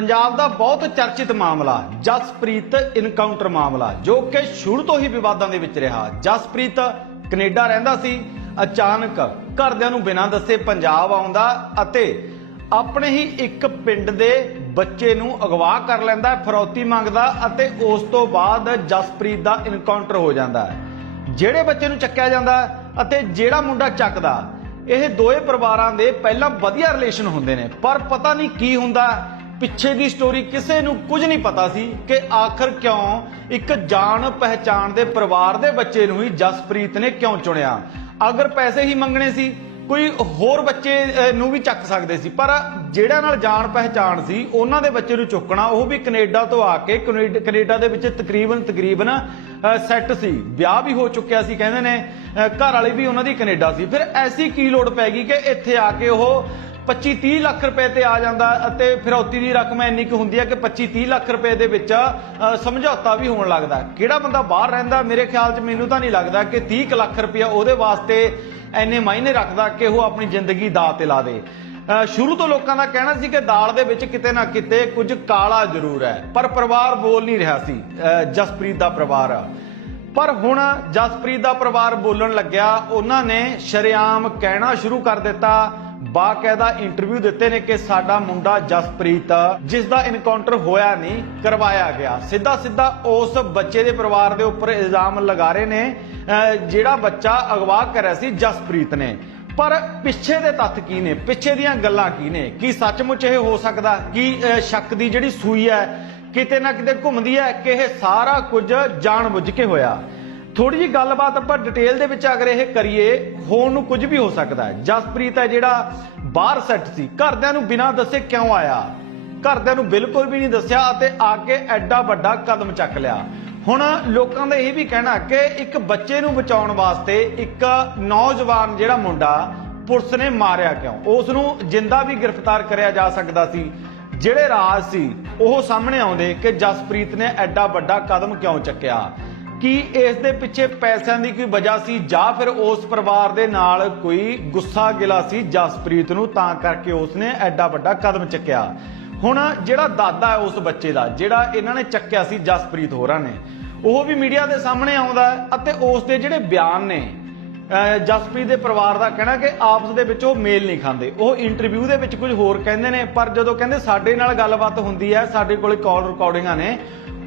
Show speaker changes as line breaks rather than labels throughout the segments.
ਪੰਜਾਬ ਦਾ ਬਹੁਤ ਚਰਚਿਤ ਮਾਮਲਾ, ਜਸਪ੍ਰੀਤ ਇਨਕਾਊਂਟਰ ਮਾਮਲਾ, ਜੋ ਕਿ ਸ਼ੁਰੂ ਤੋਂ ਹੀ ਵਿਵਾਦਾਂ ਦੇ ਵਿੱਚ ਰਿਹਾ। ਜਸਪ੍ਰੀਤ ਕੈਨੇਡਾ ਰਹਿੰਦਾ ਸੀ। ਅਚਾਨਕ ਘਰਦਿਆਂ ਨੂੰ ਬਿਨਾਂ ਦੱਸੇ ਪੰਜਾਬ ਆਉਂਦਾ ਅਤੇ ਆਪਣੇ ਹੀ ਇੱਕ ਪਿੰਡ ਦੇ ਬੱਚੇ ਨੂੰ ਅਗਵਾ ਕਰ ਲੈਂਦਾ, ਫਰੌਤੀ ਮੰਗਦਾ ਅਤੇ ਉਸ ਤੋਂ ਬਾਅਦ ਜਸਪ੍ਰੀਤ ਦਾ ਇਨਕਾਊਂਟਰ ਹੋ ਜਾਂਦਾ। ਹੈ ਜਿਹੜੇ ਬੱਚੇ ਨੂੰ ਚੱਕਿਆ ਜਾਂਦਾ ਅਤੇ ਜਿਹੜਾ ਮੁੰਡਾ ਚੱਕਦਾ, ਇਹ ਦੋਏ ਪਰਿਵਾਰਾਂ ਦੇ ਪਹਿਲਾਂ ਵਧੀਆ ਰਿਲੇਸ਼ਨ ਹੁੰਦੇ ਨੇ, ਪਰ ਪਤਾ ਨਹੀਂ ਕੀ ਹੁੰਦਾ ਪਿੱਛੇ ਦੀ ਸਟੋਰੀ ਕਿਸੇ ਨੂੰ ਕੁਝ ਨਹੀਂ ਪਤਾ ਸੀ ਕਿ ਆਖਰ ਕਿਉਂ ਇੱਕ ਜਾਣ ਪਹਿਚਾਣ ਦੇ ਪਰਿਵਾਰ ਦੇ ਬੱਚੇ ਨੂੰ ਹੀ ਜਸਪ੍ਰੀਤ ਨੇ ਕਿਉਂ ਚੁਣਿਆ? ਅਗਰ ਪੈਸੇ ਹੀ ਮੰਗਣੇ ਸੀ ਕੋਈ ਹੋਰ ਬੱਚੇ ਨੂੰ ਵੀ ਚੱਕ ਸਕਦੇ ਸੀ ਪਰ ਜਿਹੜਾ ਨਾਲ ਜਾਣ ਪਹਿਚਾਣ ਸੀ ਉਹਨਾਂ ਦੇ ਬੱਚੇ ਨੂੰ ਚੁੱਕਣਾ ਉਹ ਵੀ ਕੈਨੇਡਾ ਤੋਂ ਆ ਕੇ ਕੈਨੇਡ- ਕੈਨੇਡਾ ਦੇ ਵਿੱਚ ਤਕਰੀਬਨ ਤਕਰੀਬਨ ਸੈੱਟ ਸੀ। ਵਿਆਹ ਵੀ ਹੋ ਚੁੱਕਿਆ ਸੀ ਕਹਿੰਦੇ ਨੇ ਅਹ, ਘਰ ਵਾਲੇ ਵੀ ਉਹਨਾਂ ਦੀ ਕੈਨੇਡਾ ਸੀ। ਫਿਰ ਐਸੀ ਕੀ ਲੋੜ ਪੈ ਗਈ ਕਿ ਇੱਥੇ ਆ ਕੇ ਉਹ 25 30 ਲੱਖ ਰੁਪਏ ਤੇ ਆ ਜਾਂਦਾ ਅਤੇ ਫਿਰੌਤੀ ਦੀ ਰਕਮ ਇੰਨੀ ਕੁ ਹੁੰਦੀ ਹੈ ਕਿ 25 30 ਲੱਖ ਰੁਪਏ ਦੇ ਵਿੱਚ ਸਮਝੌਤਾ ਵੀ ਹੋਣ ਲੱਗਦਾ ਕਿਹੜਾ ਬੰਦਾ ਬਾਹਰ ਰਹਿੰਦਾ, ਮੇਰੇ ਖਿਆਲ 'ਚ ਮੈਨੂੰ ਤਾਂ ਨਹੀਂ ਲੱਗਦਾ ਕਿ 30 ਲੱਖ ਰੁਪਇਆ ਉਹਦੇ ਵਾਸਤੇ ਐਨੇ ਮਾਇਨੇ ਰੱਖਦਾ ਕਿ ਉਹ ਆਪਣੀ ਜ਼ਿੰਦਗੀ ਦਾ ਤੇ ਲਾ ਦੇ। ਸ਼ੁਰੂ ਤੋਂ ਲੋਕਾਂ ਦਾ ਕਹਿਣਾ ਸੀ ਕਿ ਦਾਲ ਦੇ ਵਿੱਚ ਕਿਤੇ ਨਾ ਕਿਤੇ ਕੁਝ ਕਾਲਾ ਜ਼ਰੂਰ ਹੈ, ਪਰ ਪਰਿਵਾਰ ਬੋਲ ਨਹੀਂ ਰਿਹਾ ਸੀ ਜਸਪ੍ਰੀਤ ਦਾ ਪਰਿਵਾਰ। ਪਰ ਹੁਣ ਜਸਪ੍ਰੀਤ ਦਾ ਪਰਿਵਾਰ ਬੋਲਣ ਲੱਗਿਆ, ਉਹਨਾਂ ਨੇ ਸ਼ਰੇਆਮ ਕਹਿਣਾ ਸ਼ੁਰੂ ਕਰ ਦਿੱਤਾ ਬਾਕਾਇਦਾ ਇੰਟਰਵਿਊ ਦਿੱਤੇ ਨੇ ਕਿ ਸਾਡਾ ਮੁੰਡਾ ਜਸਪ੍ਰੀਤ ਜਿਸ ਦਾ ਇਨਕਾਊਂਟਰ ਹੋਇਆ ਨਹੀਂ, ਕਰਵਾਇਆ ਗਿਆ। ਸਿੱਧਾ ਸਿੱਧਾ ਉਸ ਬੱਚੇ ਦੇ ਪਰਿਵਾਰ ਦੇ ਉੱਪਰ ਇਲਜ਼ਾਮ ਲਗਾ ਰਹੇ ਨੇ ਜਿਹੜਾ ਬੱਚਾ ਅਗਵਾ ਕਰਿਆ ਸੀ ਜਸਪ੍ਰੀਤ ਨੇ। ਪਰ ਪਿੱਛੇ ਦੇ ਤੱਥ ਕੀ ਨੇ? ਪਿੱਛੇ ਦੀਆਂ ਗੱਲਾਂ ਕੀ ਨੇ? ਕੀ ਸੱਚਮੁੱਚ ਇਹ ਹੋ ਸਕਦਾ? ਕੀ ਸ਼ੱਕ ਦੀ ਜਿਹੜੀ ਸੂਈ ਹੈ, ਕਿਤੇ ਨਾ ਕਿਤੇ ਘੁੰਮਦੀ ਹੈ ਕਿ ਇਹ ਸਾਰਾ ਕੁਝ ਜਾਣਬੁੱਝ ਕੇ ਹੋਇਆ? ਥੋੜੀ ਜੀ ਗੱਲਬਾਤ ਆਪਾਂ ਡਿਟੇਲ ਦੇ ਵਿੱਚ ਅਗਰ ਇਹ ਕਰੀਏ ਹੋਣ ਨੂੰ ਕੁਝ ਵੀ ਹੋ ਸਕਦਾ ਹੈ। ਜਸਪ੍ਰੀਤ ਹੈ ਜਿਹੜਾ ਬਾਹਰ ਸੈੱਟ ਸੀ। ਘਰਦਿਆਂ ਨੂੰ ਬਿਨਾਂ ਦੱਸੇ ਕਿਉਂ ਆਇਆ? ਘਰਦਿਆਂ ਨੂੰ ਬਿਲਕੁਲ ਵੀ ਨਹੀਂ ਦੱਸਿਆ ਅਤੇ ਆ ਕੇ ਐਡਾ ਵੱਡਾ ਕਦਮ ਚੱਕ ਲਿਆ। ਹੁਣ ਲੋਕਾਂ ਦਾ ਇਹ ਵੀ ਕਹਿਣਾ ਕਿ ਇੱਕ ਬੱਚੇ ਨੂੰ ਬਚਾਉਣ ਵਾਸਤੇ ਇੱਕ ਨੌਜਵਾਨ ਜਿਹੜਾ ਮੁੰਡਾ ਪੁਲਿਸ ਨੇ ਮਾਰਿਆ ਕਿਉਂ? ਉਸ ਨੂੰ ਜਿੰਦਾ ਵੀ ਗ੍ਰਿਫਤਾਰ ਕਰਿਆ ਜਾ ਸਕਦਾ ਸੀ। ਜਿਹੜੇ ਰਾਜ ਸੀ, ਉਹ ਸਾਹਮਣੇ ਆਉਂਦੇ ਕਿ ਜਸਪ੍ਰੀਤ ਨੇ ਐਡਾ ਵੱਡਾ ਕਦਮ ਕਿਉਂ ਚੱਕਿਆ? ਕੀ ਇਸ ਦੇ ਪਿੱਛੇ ਪੈਸਿਆਂ ਦੀ ਕੋਈ ਵਜ੍ਹਾ ਸੀ? ਜਾਂ ਫਿਰ ਉਸ ਪਰਿਵਾਰ ਦੇ ਨਾਲ ਕੋਈ ਗੁੱਸਾ ਗਿਲਾ ਸੀ ਜਸਪ੍ਰੀਤ ਨੂੰ? ਤਾਂ ਕਰਕੇ ਉਸਨੇ ਐਡਾ ਵੱਡਾ ਕਦਮ ਚੱਕਿਆ। ਹੁਣ ਜਿਹੜਾ ਦਾਦਾ ਹੈ ਉਸ ਬੱਚੇ ਦਾ, ਜਿਹੜਾ ਇਹਨਾਂ ਨੇ ਚੱਕਿਆ ਸੀ ਜਸਪ੍ਰੀਤ ਹੋਰਾਂ ਨੇ, ਉਹ ਵੀ ਮੀਡੀਆ ਦੇ ਸਾਹਮਣੇ ਆਉਂਦਾ ਅਤੇ ਉਸ ਦੇ ਜਿਹੜੇ ਬਿਆਨ ਨੇ, ਅਹ ਜਸਪ੍ਰੀਤ ਦੇ ਪਰਿਵਾਰ ਦਾ ਕਹਿਣਾ ਕਿ ਆਪਸ ਦੇ ਵਿੱਚ ਉਹ ਮੇਲ ਨਹੀਂ ਖਾਂਦੇ। ਉਹ ਇੰਟਰਵਿਊ ਦੇ ਵਿੱਚ ਕੁਝ ਹੋਰ ਕਹਿੰਦੇ ਨੇ, ਪਰ ਜਦੋਂ ਕਹਿੰਦੇ ਸਾਡੇ ਨਾਲ ਗੱਲਬਾਤ ਹੁੰਦੀ ਹੈ, ਸਾਡੇ ਕੋਲੇ ਕਾਲ ਰਿਕਾਰਡਿੰਗਾਂ ਨੇ,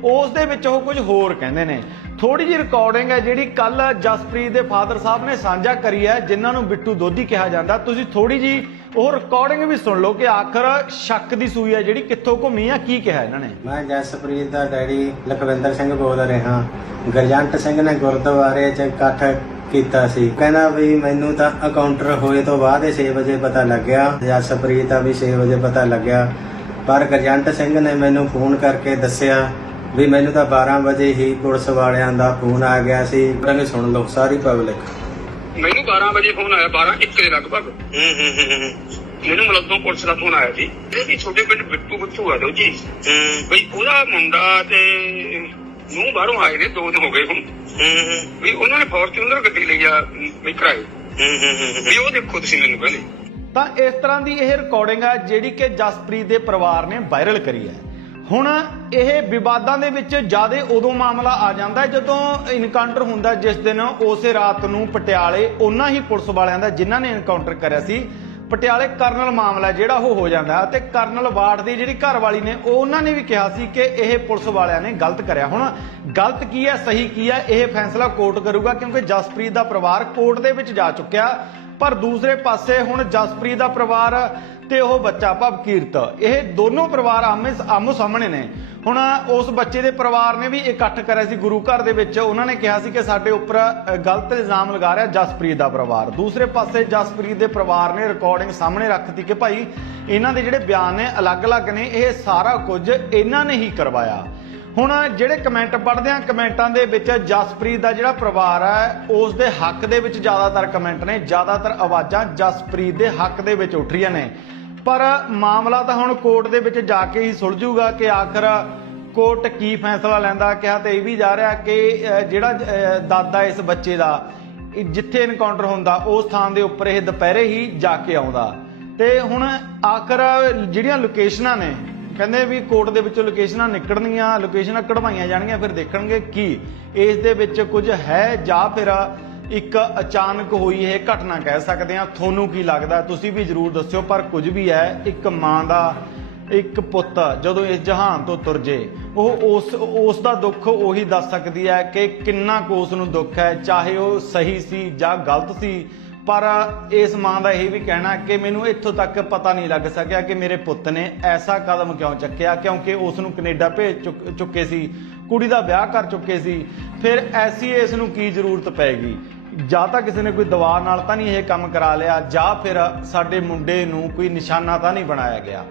ਉਸ ਦੇ ਵਿੱਚ ਉਹ ਕੁਝ ਹੋਰ ਕਹਿੰਦੇ ਨੇ। ਥੋੜੀ ਜਿਹੀ ਰਿਕਾਰਡਿੰਗ ਹੈ ਜਿਹੜੀ ਕੱਲ ਜਸਪ੍ਰੀਤ ਦੇ ਫਾਦਰ ਸਾਹਿਬ ਨੇ ਸਾਂਝਾ ਕਰੀ ਹੈ, ਜਿਨ੍ਹਾਂ ਨੂੰ ਬਿੱਟੂ ਦੋਧੀ ਕਿਹਾ ਜਾਂਦਾ। ਤੁਸੀਂ ਥੋੜੀ ਜੀ ਉਹ ਰਿਕਾਰਡਿੰਗ ਵੀ ਸੁਣ ਲਓ ਕਿ ਆਖਰ ਸ਼ੱਕ ਦੀ ਸੂਈ ਹੈ ਜਿਹੜੀ ਕਿੱਥੋਂ ਘੁੰਮੀ ਆ, ਕੀ ਕਿਹਾ ਇਹਨਾਂ ਨੇ?
ਮੈਂ ਜਸਪ੍ਰੀਤ ਦਾ ਡੈਡੀ ਲਖਵਿੰਦਰ ਸਿੰਘ ਬੋਲ ਰਿਹਾ ਗਰਜੰਟ ਸਿੰਘ ਨੇ ਗੁਰਦੁਆਰੇ 'ਚ ਇਕੱਠ ਕੀਤਾ ਸੀ। ਕਹਿੰਦਾ ਵੀ ਮੈਨੂੰ ਤਾਂ ਅਕਾਊਂਟਰ ਹੋਏ ਤੋਂ ਬਾਅਦ ਹੀ 6 ਵਜੇ ਪਤਾ ਲੱਗਿਆ। ਜਸਪ੍ਰੀਤ ਦਾ ਵੀ 6 ਵਜੇ ਪਤਾ ਲੱਗਿਆ। ਪਰ ਗਰਜੰਟ ਸਿੰਘ ਨੇ ਮੈਨੂੰ ਫੋਨ ਕਰਕੇ ਦੱਸਿਆ ਵੀ ਮੈਨੂੰ ਤਾਂ 12 ਵਜੇ ਹੀ ਪੁਲਿਸ ਵਾਲਿਆਂ ਦਾ ਫੋਨ ਆ ਗਿਆ ਸੀ। ਮੈਨੂੰ ਸੁਣ ਲਓ ਸਾਰੀ ਪਬਲਿਕ।
ਮੈਨੂੰ 12 ਵਜੇ ਫੋਨ ਆਇਆ 12 1 ਦੇ ਲਗਭਗ।
ਹੂੰ ਹੂੰ ਹੂੰ
ਮੈਨੂੰ ਮਲੱਦੋਂ ਪੁਲਿਸ ਦਾ ਫੋਨ ਆਇਆ ਜੀ ਇਹ ਵੀ ਛੋਟੇ ਪਿੰਡ ਬਿੱਟੂ ਬਿੱਟੂ ਆ ਲੋ ਜੀ। ਬਈ ਉਹਦਾ ਮੁੰਡਾ ਤੇ ਨੂੰ ਬਾਹਰੋਂ ਆਏ ਨੇ ਦੋ ਦਿਨ ਹੋ ਗਏ ਹੁਣ। ਵੀ ਉਹਨਾਂ ਨੇ ਫੋਰਚੂਨਰ ਗੱਡੀ ਲਈ ਆ ਵੀ ਕਿਰਾਏ। ਵੀ ਉਹ ਦੇਖੋ ਤੁਸੀਂ ਮੈਨੂੰ ਪਹਿਲੇ।
ਤਾਂ ਇਸ ਤਰ੍ਹਾਂ ਦੀ ਇਹ ਰਿਕਾਰਡਿੰਗ ਹੈ ਜਿਹੜੀ ਕਿ ਜਸਪ੍ਰੀਤ ਦੇ ਪਰਿਵਾਰ ਨੇ ਵਾਇਰਲ ਕਰੀ ਹੈ। ਹੁਣ ਇਹ ਵਿਵਾਦਾਂ ਦੇ ਵਿੱਚ ਜ਼ਿਆਦਾ ਉਦੋਂ ਮਾਮਲਾ ਆ ਜਾਂਦਾ ਹੈ ਜਦੋਂ ਇਨਕਾਊਂਟਰ ਹੁੰਦਾ ਜਿਸ ਦਿਨ ਉਸੇ ਰਾਤ ਨੂੰ ਪਟਿਆਲੇ ਉਹਨਾਂ ਹੀ ਪੁਲਿਸ ਵਾਲਿਆਂ ਦਾ ਜਿਨ੍ਹਾਂ ਨੇ ਇਨਕਾਊਂਟਰ ਕਰਿਆ ਸੀ, ਪਟਿਆਲੇ ਕਰਨਲ ਮਾਮਲਾ ਜਿਹੜਾ ਉਹ ਹੋ ਜਾਂਦਾ ਤੇ ਕਰਨਲ ਵਾਰਡ ਦੀ ਜਿਹੜੀ ਘਰ ਵਾਲੀ ਨੇ, ਉਹ ਉਹਨਾਂ ਨੇ ਵੀ ਕਿਹਾ ਸੀ ਕਿ ਇਹ ਪੁਲਿਸ ਵਾਲਿਆਂ ਨੇ ਗਲਤ ਕਰਿਆ। ਹੁਣ ਗਲਤ ਕੀ ਹੈ, ਸਹੀ ਕੀ ਹੈ, ਇਹ ਫੈਸਲਾ ਕੋਰਟ ਕਰੂਗਾ ਕਿਉਂਕਿ ਜਸਪ੍ਰੀਤ ਦਾ ਪਰਿਵਾਰ ਕੋਰਟ ਦੇ ਵਿੱਚ ਜਾ ਚੁੱਕਿਆ। ਪਰ ਦੂਸਰੇ ਪਾਸੇ ਹੁਣ ਜਸਪ੍ਰੀਤ ਦਾ ਪਰਿਵਾਰ ਤੇ ਉਹ ਬੱਚਾ ਭਵਕੀਰਤ। ਇਹ ਦੋਨੋਂ ਪਰਿਵਾਰ ਆਮੋ ਸਾਹਮਣੇ ਨੇ। ਹੁਣ ਉਸ ਬੱਚੇ ਦੇ ਪਰਿਵਾਰ ਨੇ ਵੀ ਇਕੱਠ ਕਰਿਆ ਸੀ ਗੁਰੂ ਘਰ ਦੇ ਵਿੱਚ। ਉਹਨਾਂ ਨੇ ਕਿਹਾ ਸੀ ਕਿ ਸਾਡੇ ਉੱਪਰ ਗਲਤ ਇਲਜ਼ਾਮ ਲਗਾ ਰਿਹਾ ਜਸਪ੍ਰੀਤ ਦਾ ਪਰਿਵਾਰ। ਦੂਸਰੇ ਪਾਸੇ ਜਸਪ੍ਰੀਤ ਦੇ ਪਰਿਵਾਰ ਨੇ ਰਿਕਾਰਡਿੰਗ ਸਾਹਮਣੇ ਰੱਖਤੀ ਕਿ ਭਾਈ, ਇਹਨਾਂ ਦੇ ਜਿਹੜੇ ਬਿਆਨ ਨੇ ਅਲੱਗ-ਅਲੱਗ ਨੇ, ਇਹ ਸਾਰਾ ਕੁਝ ਇਹਨਾਂ ਨੇ ਹੀ ਕਰਵਾਇਆ। ਹੁਣ ਜਿਹੜੇ ਕਮੈਂਟ ਪੜ੍ਹਦੇ ਆ ਕਮੈਂਟਾਂ ਦੇ ਵਿੱਚ ਜਸਪ੍ਰੀਤ ਦਾ ਜਿਹੜਾ ਪਰਿਵਾਰ ਹੈ, ਉਸ ਦੇ ਹੱਕ ਦੇ ਵਿੱਚ ਜ਼ਿਆਦਾਤਰ ਕਮੈਂਟ ਨੇ, ਜ਼ਿਆਦਾਤਰ ਆਵਾਜ਼ਾਂ ਜਸਪ੍ਰੀਤ ਦੇ ਹੱਕ ਦੇ ਵਿੱਚ ਉੱਠ ਰਹੀਆਂ ਨੇ। ਪਰ ਮਾਮਲਾ ਤਾਂ ਹੁਣ ਕੋਰਟ ਦੇ ਵਿੱਚ ਜਾ ਕੇ ਹੀ ਸੁਲਝੂਗਾ ਕਿ ਆਖਰ ਕੋਰਟ ਕੀ ਫੈਸਲਾ ਲੈਂਦਾ ਕਿਹਾ ਤੇ ਇਹ ਵੀ ਜਾ ਰਿਹਾ ਕਿ ਅਹ, ਜਿਹੜਾ ਦਾਦਾ ਇਸ ਬੱਚੇ ਦਾ ਜਿੱਥੇ ਇਨਕਾਊਂਟਰ ਹੁੰਦਾ ਉਸ ਥਾਂ ਦੇ ਉੱਪਰ ਇਹ ਦੁਪਹਿਰੇ ਹੀ ਜਾ ਕੇ ਆਉਂਦਾ। ਤੇ ਹੁਣ ਆਖਰ ਜਿਹੜੀਆਂ ਲੋਕੇਸ਼ਨਾਂ ਨੇ ਕਹਿੰਦੇ ਵੀ ਕੋਰਟ ਦੇ ਵਿੱਚੋਂ ਲੋਕੇਸ਼ਨਾਂ ਨਿਕਲਣਗੀਆਂ ਲੋਕੇਸ਼ਨਾਂ ਕਢਵਾਈਆਂ ਜਾਣਗੀਆਂ ਫਿਰ ਦੇਖਣਗੇ ਕੀ ਇਸ ਦੇ ਵਿੱਚ ਕੁਝ ਹੈ ਜਾਂ ਫਿਰ ਇੱਕ ਅਚਾਨਕ ਹੋਈ ਇਹ ਘਟਨਾ ਕਹਿ ਸਕਦੇ ਆ ਤੁਹਾਨੂੰ ਕੀ ਲੱਗਦਾ? ਤੁਸੀਂ ਵੀ ਜਰੂਰ ਦੱਸਿਓ, ਪਰ ਕੁਝ ਵੀ ਹੈ, ਇੱਕ ਮਾਂ ਦਾ ਇੱਕ ਪੁੱਤ ਜਦੋਂ ਇਸ ਜਹਾਨ ਤੋਂ ਤੁਰ ਜੇ, ਉਹ ਉਸ ਉਸ ਦਾ ਦੁੱਖ ਉਹੀ ਦੱਸ ਸਕਦੀ ਹੈ ਕਿ ਕਿੰਨਾ ਕੁ ਉਸ ਨੂੰ ਦੁੱਖ ਹੈ, ਚਾਹੇ ਉਹ ਸਹੀ ਸੀ ਜਾਂ ਗਲਤ ਸੀ। ਪਰ ਇਸ ਮਾਂ ਦਾ ਇਹ ਵੀ ਕਹਿਣਾ ਕਿ ਮੈਨੂੰ ਇੱਥੋਂ ਤੱਕ ਪਤਾ ਨਹੀਂ ਲੱਗ ਸਕਿਆ ਕਿ ਮੇਰੇ ਪੁੱਤ ਨੇ ਐਸਾ ਕਦਮ ਕਿਉਂ ਚੱਕਿਆ, ਕਿਉਂਕਿ ਉਸ ਨੂੰ ਕੈਨੇਡਾ ਭੇਜ ਚੁੱਕ- ਚੁੱਕੇ ਸੀ, ਕੁੜੀ ਦਾ ਵਿਆਹ ਕਰ ਚੁੱਕੇ ਸੀ। ਫਿਰ ਐਸੀ ਇਸ ਨੂੰ ਕੀ ਜ਼ਰੂਰਤ ਪੈਗੀ ਜਾਂ ਤਾਂ ਕਿਸੇ ਨੇ ਕੋਈ ਦਵਾ ਨਾਲ ਤਾਂ ਨਹੀਂ ਇਹ ਕੰਮ ਕਰਾ ਲਿਆ, ਜਾਂ ਫਿਰ ਸਾਡੇ ਮੁੰਡੇ ਨੂੰ ਕੋਈ ਨਿਸ਼ਾਨਾ ਤਾਂ ਨਹੀਂ ਬਣਾਇਆ ਗਿਆ।